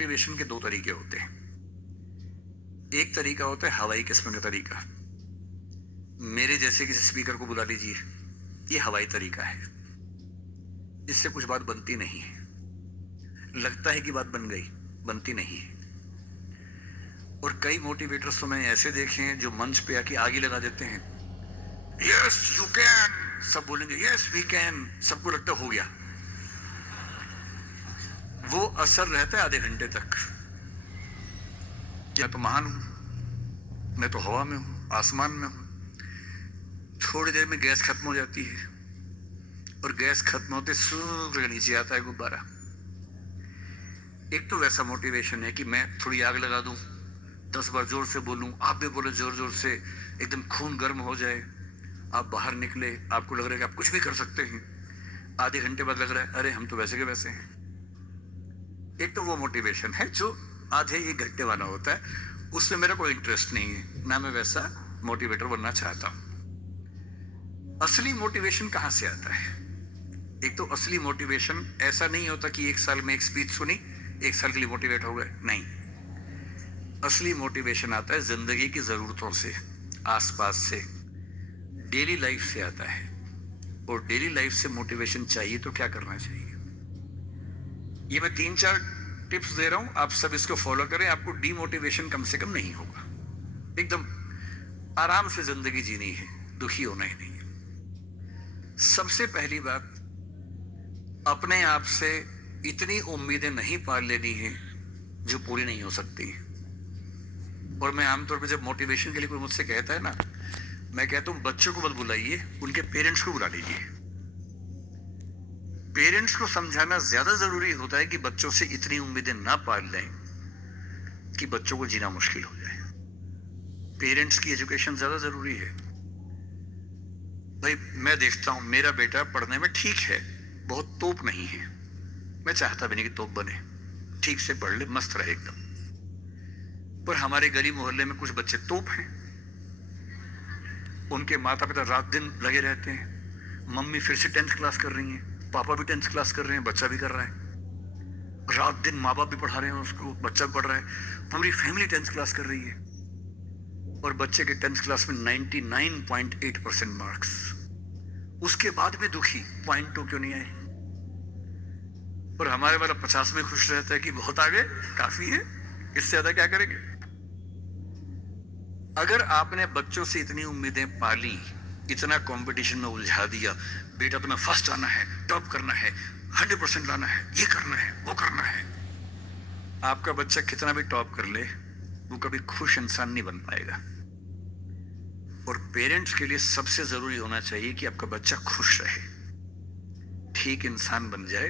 Motivation के दो तरीके होते हैं। एक तरीका होता है हवाई किस्म का तरीका। मेरे जैसे किसी स्पीकर को बुला लीजिए, ये हवाई तरीका है। इससे कुछ बात बनती नहीं है। लगता है कि बात बन गई, बनती नहीं है। और कई मोटिवेटर्स तो मैंने ऐसे देखे हैं जो मंच पे आके आगे लगा देते हैं। यस यू कैन, सब बोलेंगे यस वी कैन, सबको लगता हो गया। वो असर रहता है आधे घंटे तक। मैं तो महान हूं, मैं तो हवा में हूं, आसमान में हूं। थोड़ी देर में गैस खत्म हो जाती है और गैस खत्म होते सूर्य नीचे आता है गुब्बारा। एक तो वैसा मोटिवेशन है कि मैं थोड़ी आग लगा दूं, 10 बार जोर से बोलूं, आप भी बोले जोर जोर से, एकदम खून गर्म हो जाए, आप बाहर निकले, आपको लग रहा है कि आप कुछ भी कर सकते हैं। आधे घंटे बाद लग रहा है अरे हम तो वैसे के वैसे हैं। एक तो वो मोटिवेशन है जो आधे एक घंटे वाला होता है, उसमें मेरा कोई इंटरेस्ट नहीं है, ना मैं वैसा मोटिवेटर बनना चाहता हूं। असली मोटिवेशन कहां से आता है? एक तो असली मोटिवेशन ऐसा नहीं होता कि एक साल में एक स्पीच सुनी, एक साल के लिए मोटिवेट हो गए, नहीं। असली मोटिवेशन आता है जिंदगी की जरूरतों से, आसपास से, डेली लाइफ से आता है। और डेली लाइफ से मोटिवेशन चाहिए तो क्या करना चाहिए? ये मैं 3-4 टिप्स दे रहा हूं, आप सब इसको फॉलो करें, आपको डीमोटिवेशन कम से कम नहीं होगा। एकदम आराम से जिंदगी जीनी है, दुखी होना ही नहीं है। सबसे पहली बात, अपने आप से इतनी उम्मीदें नहीं पाल लेनी है जो पूरी नहीं हो सकती। और मैं आमतौर पे जब मोटिवेशन के लिए कोई मुझसे कहता है ना, मैं कहता हूं बच्चों को मत बुलाइए, उनके पेरेंट्स को बुला लीजिए। पेरेंट्स को समझाना ज्यादा जरूरी होता है कि बच्चों से इतनी उम्मीदें ना पाल लें कि बच्चों को जीना मुश्किल हो जाए। पेरेंट्स की एजुकेशन ज्यादा जरूरी है। भाई मैं देखता हूं मेरा बेटा पढ़ने में ठीक है, बहुत तोप नहीं है, मैं चाहता भी नहीं कि तोप बने, ठीक से पढ़ ले, मस्त रहे एकदम। पर हमारे गली मोहल्ले में कुछ बच्चे तोप हैं, उनके माता पिता रात दिन लगे रहते हैं। मम्मी फिर से 10th क्लास कर रही है, पापा भी 10th क्लास कर रहे हैं, बच्चा भी कर रहा है। रात दिन माँ बाप भी पढ़ा रहे हैं उसको, बच्चा भी पढ़ रहा है, पूरी फैमिली 10th क्लास कर रही है। और बच्चे के 10th क्लास में 99.8% मार्क्स, उसके बाद भी दुखी, पॉइंट 2 क्यों नहीं आए? और हमारे वाला 50 में खुश रहता है कि बहुत आगे, काफी है, इससे ज्यादा क्या करेंगे? अगर आपने बच्चों से इतनी उम्मीदें पाली, इतना कंपटीशन में उलझा दिया, बेटा तुम्हें फर्स्ट आना है, टॉप करना है, 100% लाना है, ये करना है, वो करना है, आपका बच्चा कितना भी टॉप कर ले, वो कभी खुश इंसान नहीं बन पाएगा। और पेरेंट्स के लिए सबसे जरूरी होना चाहिए कि आपका बच्चा खुश रहे, ठीक इंसान बन जाए,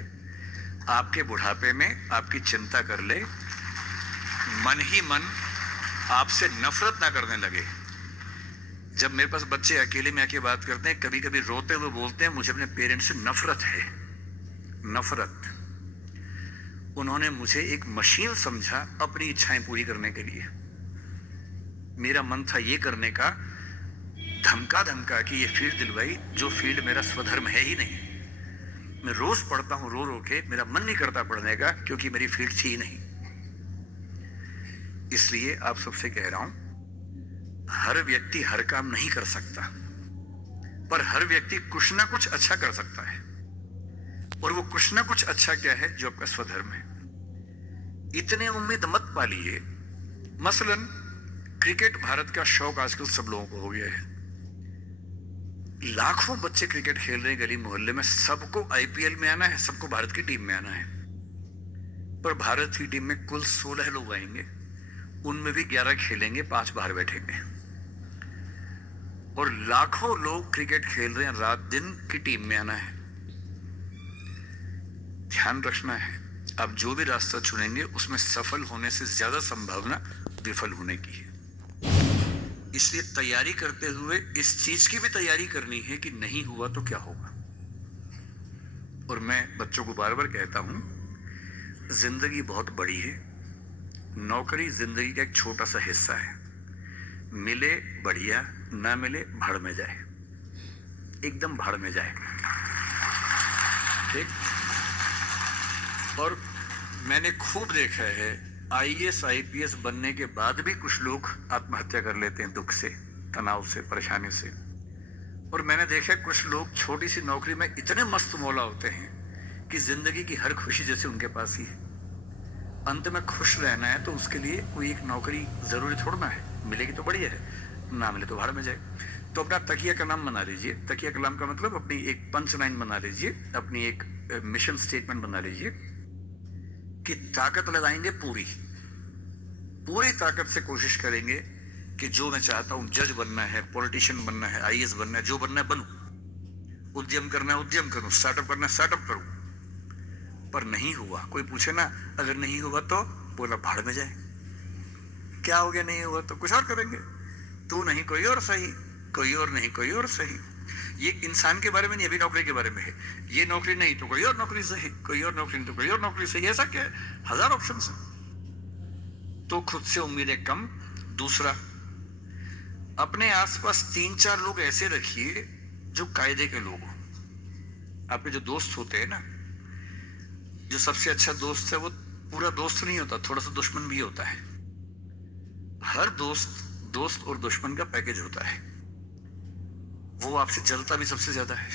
आपके बुढ़ापे में आपकी चिंता कर ले, मन ही मन आपसे नफरत ना करने लगे। जब मेरे पास बच्चे अकेले में आके बात करते हैं, कभी कभी रोते हुए बोलते हैं मुझे अपने पेरेंट्स से नफरत है, नफरत। उन्होंने मुझे एक मशीन समझा अपनी इच्छाएं पूरी करने के लिए। मेरा मन था ये करने का, धमका धमका कि ये फील्ड दिलवाई जो फील्ड मेरा स्वधर्म है ही नहीं। मैं रोज पढ़ता हूं रो रो के, मेरा मन नहीं करता पढ़ने का क्योंकि मेरी फील्ड थी ही नहीं। इसलिए आप सबसे कह रहा हूं, हर व्यक्ति हर काम नहीं कर सकता, पर हर व्यक्ति कुछ ना कुछ अच्छा कर सकता है। और वो कुछ ना कुछ अच्छा क्या है? जो आपका स्वधर्म है। इतने उम्मीद मत पालिए। मसलन क्रिकेट भारत का शौक आजकल सब लोगों को हो गया है, लाखों बच्चे क्रिकेट खेल रहे हैं गली मोहल्ले में, सबको आईपीएल में आना है, सबको भारत की टीम में आना है। पर भारत की टीम में कुल 16 लोग आएंगे, उनमें भी 11 खेलेंगे, 5 बाहर बैठेंगे। और लाखों लोग क्रिकेट खेल रहे हैं, रात दिन की टीम में आना है। ध्यान रखना है, आप जो भी रास्ता चुनेंगे उसमें सफल होने से ज्यादा संभावना विफल होने की है। इसलिए तैयारी करते हुए इस चीज की भी तैयारी करनी है कि नहीं हुआ तो क्या होगा। और मैं बच्चों को बार बार कहता हूं, जिंदगी बहुत बड़ी है, नौकरी जिंदगी का एक छोटा सा हिस्सा है। मिले बढ़िया, ना मिले भाड़ में जाए, एकदम भाड़ में जाए, ठीक। और मैंने खूब देखा है, आईएएस आईपीएस बनने के बाद भी कुछ लोग आत्महत्या कर लेते हैं दुख से, तनाव से, परेशानी से। और मैंने देखा है कुछ लोग छोटी सी नौकरी में इतने मस्त मौला होते हैं कि जिंदगी की हर खुशी जैसे उनके पास ही है। अंत में खुश रहना है तो उसके लिए कोई एक नौकरी जरूरी थोड़ना है, मिलेगी तो बढ़िया है, ना मिले तो भाड़ में जाए। तो अपना तकिया का नाम बना लीजिए। तकिया कलाम का मतलब अपनी एक पंच लाइन बना लीजिए, अपनी एक मिशन स्टेटमेंट बना लीजिए कि ताकत लगाएंगे पूरी, पूरी ताकत से कोशिश करेंगे कि जो मैं चाहता हूं, जज बनना है, पॉलिटिशियन बनना है, आईएएस बनना है, जो बनना है बनूं, उद्यम करना है उद्यम करूं, स्टार्टअप करना है स्टार्टअप करूं। पर नहीं हुआ, कोई पूछे ना अगर नहीं हुआ तो बोला भाड़ में जाए। क्या हो गया नहीं हुआ तो कुछ और करेंगे, तू नहीं कोई और सही, कोई और नहीं कोई और सही। ये इंसान के बारे में नहीं, अभी नौकरी के बारे में है। ये नौकरी नहीं तो कोई और नौकरी सही, कोई और नौकरी नहीं तो कोई और नौकरी सही। ऐसा क्या है, हजार ऑप्शन है। तो खुद से उम्मीदें कम। दूसरा, अपने आसपास 3-4 लोग ऐसे रखिए जो कायदे के लोग हो। आपके जो दोस्त होते हैं ना, जो सबसे अच्छा दोस्त है वो पूरा दोस्त नहीं होता, थोड़ा सा दुश्मन भी होता है। हर दोस्त दोस्त और दुश्मन का पैकेज होता है। वो आपसे जलता भी सबसे ज्यादा है,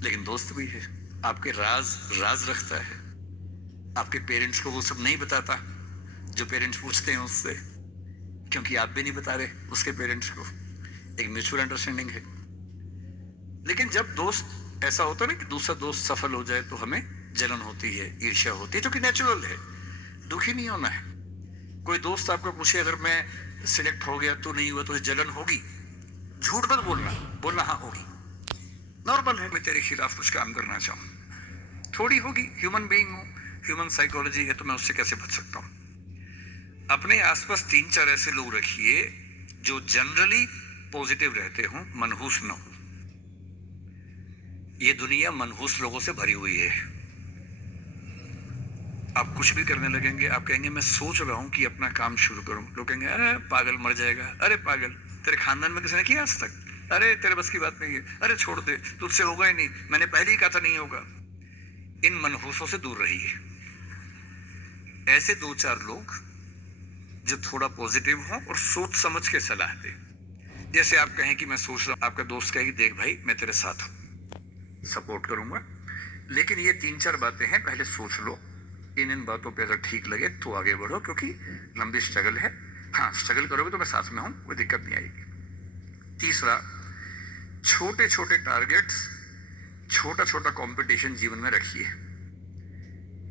लेकिन दोस्त भी है। आपके राज राज रखता है। आपके पेरेंट्स को वो सब नहीं बताता जो पेरेंट्स पूछते हैं उससे, क्योंकि आप भी नहीं बता रहे उसके पेरेंट्स को। एक म्यूचुअल अंडरस्टैंडिंग है। लेकिन जब दोस्त ऐसा होता है ना कि दूसरा दोस्त सफल हो जाए तो हमें जलन होती है, ईर्ष्या होती है, जो कि नेचुरल है। दुखी नहीं होना है। कोई दोस्त आपको पूछे अगर मैं सिलेक्ट हो गया तो नहीं हुआ तो जलन होगी, झूठ मत बोलना, बोलना हाँ होगी, नॉर्मल है। मैं तेरे खिलाफ कुछ काम करना चाहूं, थोड़ी होगी, ह्यूमन बीइंग हूं, ह्यूमन साइकोलॉजी है, तो मैं उससे कैसे बच सकता हूं। अपने आसपास 3-4 ऐसे लोग रखिए जो जनरली पॉजिटिव रहते हो, मनहूस न हो। ये दुनिया मनहूस लोगों से भरी हुई है। आप कुछ भी करने लगेंगे, आप कहेंगे मैं सोच रहा हूं कि अपना काम शुरू करूं, लोग कहेंगे अरे पागल, मर जाएगा, अरे पागल, तेरे खानदान में किसी ने किया आज तक, अरे तेरे बस की बात नहीं है, अरे छोड़ दे, तुझसे होगा ही नहीं, मैंने पहले ही कहा था नहीं होगा। इन मनहूसों से दूर रहिए। ऐसे 2-4 लोग जो थोड़ा पॉजिटिव हो और सोच समझ के सलाह दे। जैसे आप कहें कि मैं सोच रहा हूं, आपका दोस्त कहे कि देख भाई मैं तेरे साथ हूं, सपोर्ट करूंगा, लेकिन ये 3-4 बातें हैं, पहले सोच लो। इन बातों पे अगर ठीक लगे तो आगे बढ़ो, क्योंकि लंबी स्ट्रगल है। हाँ, स्ट्रगल करोगे तो मैं साथ में हूं, कोई दिक्कत नहीं आएगी। तीसरा, छोटे छोटे टारगेट्स, छोटा छोटा कंपटीशन जीवन में रखिए।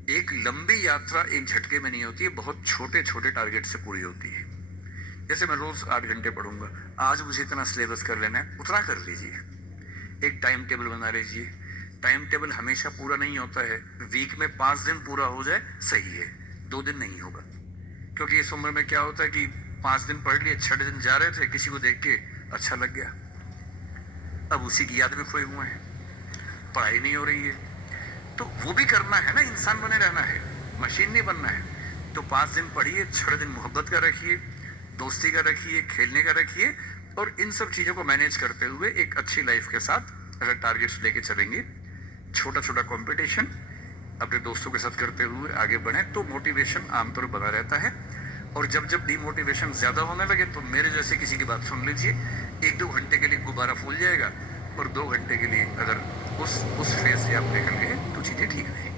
एक लंबी यात्रा एक झटके में नहीं होती है, बहुत छोटे छोटे टारगेट से पूरी होती है। जैसे मैं रोज 8 घंटे पढ़ूंगा, आज मुझे इतना सिलेबस कर लेना है, उतना कर लीजिए। एक टाइम टेबल बना लीजिए। टाइम टेबल हमेशा पूरा नहीं होता है, वीक में 5 दिन पूरा हो जाए सही है, 2 दिन नहीं होगा। क्योंकि इस उम्र में क्या होता है कि 5 दिन पढ़ लिए, 6 दिन जा रहे थे, किसी को देख के अच्छा लग गया, अब उसी की याद में खोए हुए हैं, पढ़ाई नहीं हो रही है। तो वो भी करना है ना, इंसान बने रहना है, मशीन नहीं बनना है। तो 5 दिन पढ़िए, 6 दिन मोहब्बत का रखिए, दोस्ती का रखिए, खेलने का रखिए, और इन सब चीजों को मैनेज करते हुए एक अच्छी लाइफ के साथ अगर टारगेट्स लेके चलेंगे, छोटा छोटा कंपटीशन अपने दोस्तों के साथ करते हुए आगे बढ़े, तो मोटिवेशन आमतौर पर बना रहता है। और जब जब डिमोटिवेशन ज्यादा होने लगे तो मेरे जैसे किसी की बात सुन लीजिए, 1-2 घंटे के लिए गुब्बारा फूल जाएगा, और 2 घंटे के लिए अगर उस फेज से आप निकल गए तो चीजें ठीक रहेंगी।